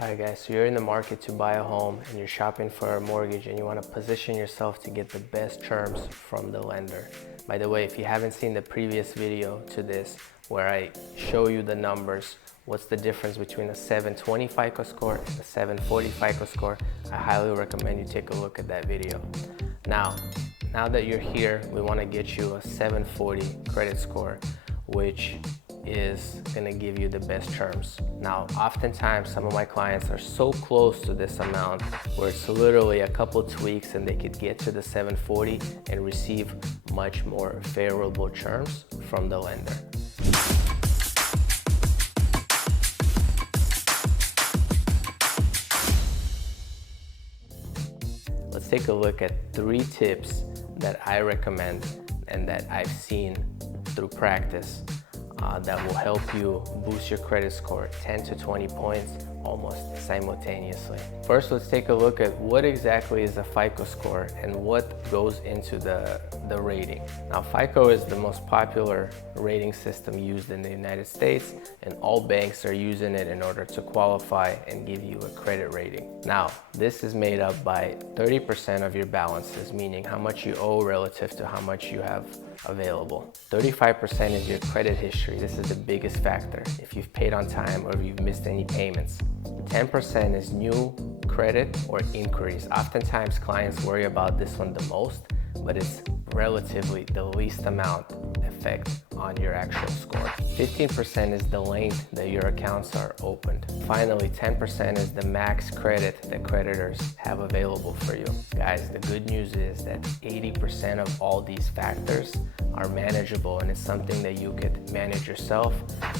Alright guys, so you're in the market to buy a home and you're shopping for a mortgage and you want to position yourself to get the best terms from the lender. By the way, if you haven't seen the previous video to this where I show you the numbers, what's the difference between a 720 FICO score and a 740 FICO score, I highly recommend you take a look at that video. Now that you're here, we want to get you a 740 credit score, which is going to give you the best terms. Now, oftentimes some of my clients are so close to this amount where it's literally a couple tweaks and they could get to the 740 and receive much more favorable terms from the lender. Let's take a look at 3 tips that I recommend and that I've seen through practice that will help you boost your credit score 10 to 20 points almost simultaneously. First, let's take a look at what exactly is a FICO score and what goes into the rating. Now, FICO is the most popular rating system used in the United States, and all banks are using it in order to qualify and give you a credit rating. Now, this is made up by 30% of your balances, meaning how much you owe relative to how much you have available. 35% is your credit history. This is the biggest factor, if you've paid on time or if you've missed any payments. 10% is new credit or inquiries. Oftentimes clients worry about this one the most, but it's relatively the least amount effect on your actual score. 15% is the length that your accounts are opened. Finally, 10% is the max credit that creditors have available for you. Guys, the good news is that 80% of all these factors are manageable, and it's something that you could manage yourself,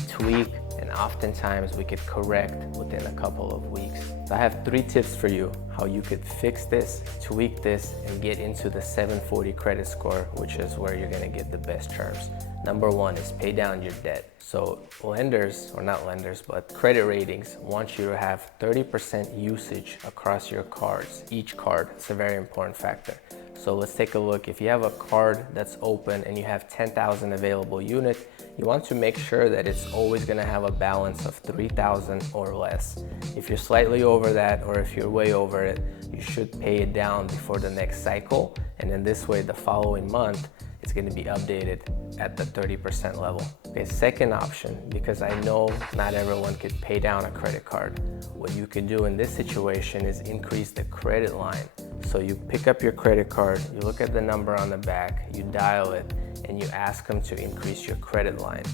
tweak, and oftentimes we could correct within a couple of weeks. So I have 3 tips for you how you could fix this, tweak this, and get into the 740 credit score, which is where you're gonna get the best terms. Number 1 is pay down your debt. So lenders, or not lenders, but credit ratings want you to have 30% usage across your cards, each card. It's a very important factor. So let's take a look. If you have a card that's open and you have 10,000 available units, you want to make sure that it's always gonna have a balance of 3,000 or less. If you're slightly over that, or if you're way over it, you should pay it down before the next cycle. And in this way, the following month, it's going to be updated at the 30% level. Okay, second option, because I know not everyone could pay down a credit card. What you could do in this situation is increase the credit line. So you pick up your credit card, you look at the number on the back, you dial it, and you ask them to increase your credit line.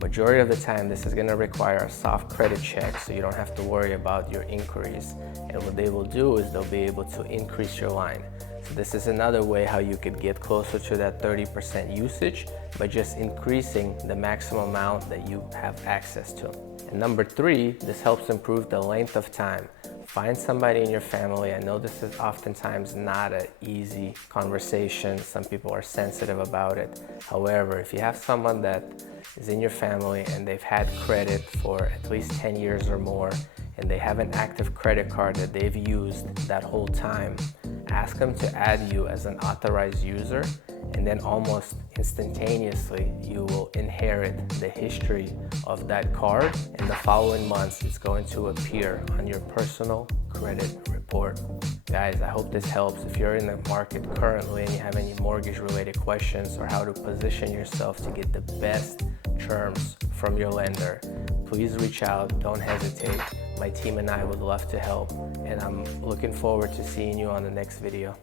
Majority of the time, this is going to require a soft credit check, so you don't have to worry about your inquiries. And what they will do is they'll be able to increase your line. So this is another way how you could get closer to that 30% usage by just increasing the maximum amount that you have access to. And number 3, this helps improve the length of time. Find somebody in your family. I know this is oftentimes not an easy conversation. Some people are sensitive about it. However, if you have someone that is in your family and they've had credit for at least 10 years or more, and they have an active credit card that they've used that whole time, ask them to add you as an authorized user, and then almost instantaneously you will inherit the history of that card. In the following months, it's going to appear on your personal credit report. Guys, I hope this helps. If you're in the market currently and you have any mortgage related questions or how to position yourself to get the best terms from your lender, please reach out. Don't hesitate. My team and I would love to help, and I'm looking forward to seeing you on the next video.